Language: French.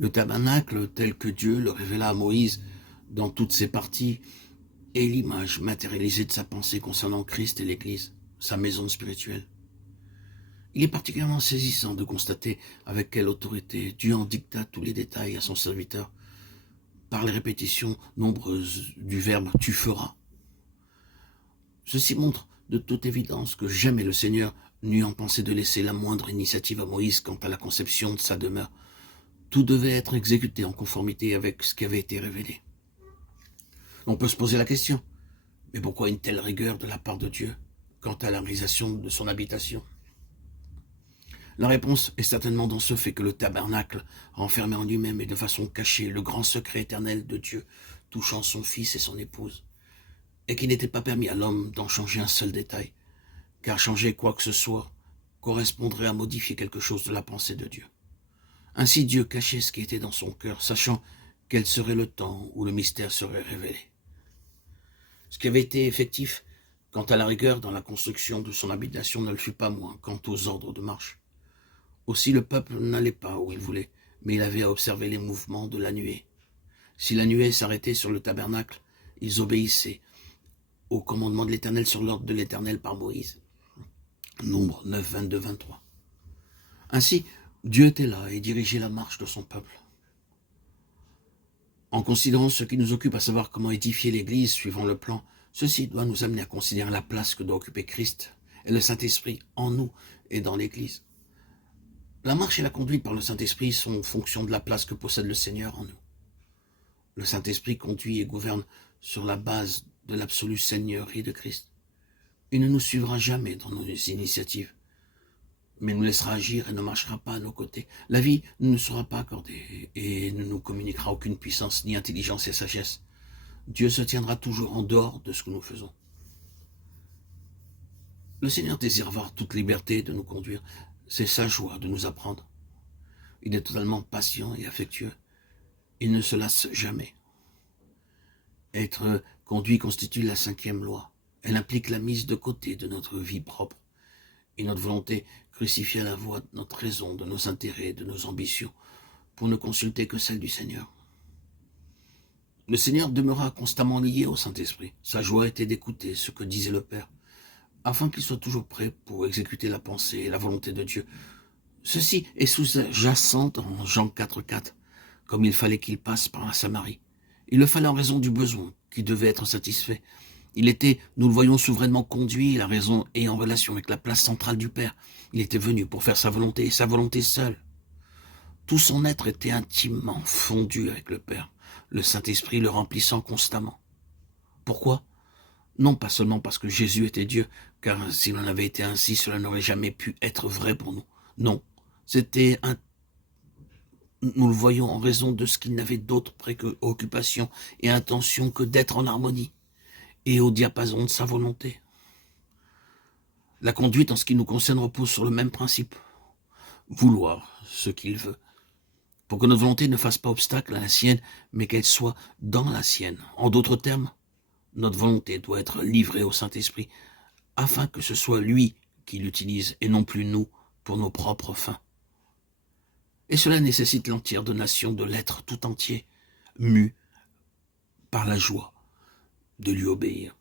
Le tabernacle, tel que Dieu le révéla à Moïse dans toutes ses parties, est l'image matérialisée de sa pensée concernant Christ et l'Église, sa maison spirituelle. Il est particulièrement saisissant de constater avec quelle autorité Dieu en dicta tous les détails à son serviteur, par les répétitions nombreuses du verbe « tu feras ». Ceci montre de toute évidence que jamais le Seigneur n'eut en pensé de laisser la moindre initiative à Moïse quant à la conception de sa demeure. Tout devait être exécuté en conformité avec ce qui avait été révélé. On peut se poser la question, mais pourquoi une telle rigueur de la part de Dieu quant à la réalisation de son habitation? La réponse est certainement dans ce fait que le tabernacle renfermait en lui-même et de façon cachée le grand secret éternel de Dieu touchant son fils et son épouse, et qu'il n'était pas permis à l'homme d'en changer un seul détail, car changer quoi que ce soit correspondrait à modifier quelque chose de la pensée de Dieu. Ainsi Dieu cachait ce qui était dans son cœur, sachant quel serait le temps où le mystère serait révélé. Ce qui avait été effectif quant à la rigueur dans la construction de son habitation ne le fut pas moins quant aux ordres de marche. Aussi le peuple n'allait pas où il voulait, mais il avait à observer les mouvements de la nuée. Si la nuée s'arrêtait sur le tabernacle, ils obéissaient au commandement de l'Éternel sur l'ordre de l'Éternel par Moïse. Nombre 9, 22, 23. Ainsi, Dieu était là et dirigeait la marche de son peuple. En considérant ce qui nous occupe, à savoir comment édifier l'Église suivant le plan, ceci doit nous amener à considérer la place que doit occuper Christ et le Saint-Esprit en nous et dans l'Église. La marche et la conduite par le Saint-Esprit sont en fonction de la place que possède le Seigneur en nous. Le Saint-Esprit conduit et gouverne sur la base de l'absolue seigneurie de Christ. Il ne nous suivra jamais dans nos initiatives, mais nous laissera agir et ne marchera pas à nos côtés. La vie ne nous sera pas accordée et ne nous communiquera aucune puissance, ni intelligence et sagesse. Dieu se tiendra toujours en dehors de ce que nous faisons. Le Seigneur désire avoir toute liberté de nous conduire. C'est sa joie de nous apprendre. Il est totalement patient et affectueux. Il ne se lasse jamais. Être conduit constitue la 5e loi. Elle implique la mise de côté de notre vie propre et notre volonté crucifiée à la voie de notre raison, de nos intérêts, de nos ambitions, pour ne consulter que celle du Seigneur. Le Seigneur demeura constamment lié au Saint-Esprit. Sa joie était d'écouter ce que disait le Père, afin qu'il soit toujours prêt pour exécuter la pensée et la volonté de Dieu. Ceci est sous-jacent dans Jean 4,4, comme il fallait qu'il passe par la Samarie. Il le fallait en raison du besoin qui devait être satisfait. Il était, nous le voyons, souverainement conduit, la raison et en relation avec la place centrale du Père. Il était venu pour faire sa volonté et sa volonté seule. Tout son être était intimement fondu avec le Père, le Saint-Esprit le remplissant constamment. Pourquoi ? Non pas seulement parce que Jésus était Dieu, car s'il en avait été ainsi, cela n'aurait jamais pu être vrai pour nous. Non, nous le voyons en raison de ce qu'il n'avait d'autre préoccupation et intention que d'être en harmonie et au diapason de sa volonté. La conduite en ce qui nous concerne repose sur le même principe. Vouloir ce qu'il veut. Pour que notre volonté ne fasse pas obstacle à la sienne, mais qu'elle soit dans la sienne. En d'autres termes, notre volonté doit être livrée au Saint-Esprit, afin que ce soit lui qui l'utilise et non plus nous pour nos propres fins. Et cela nécessite l'entière donation de l'être tout entier, mu par la joie de lui obéir.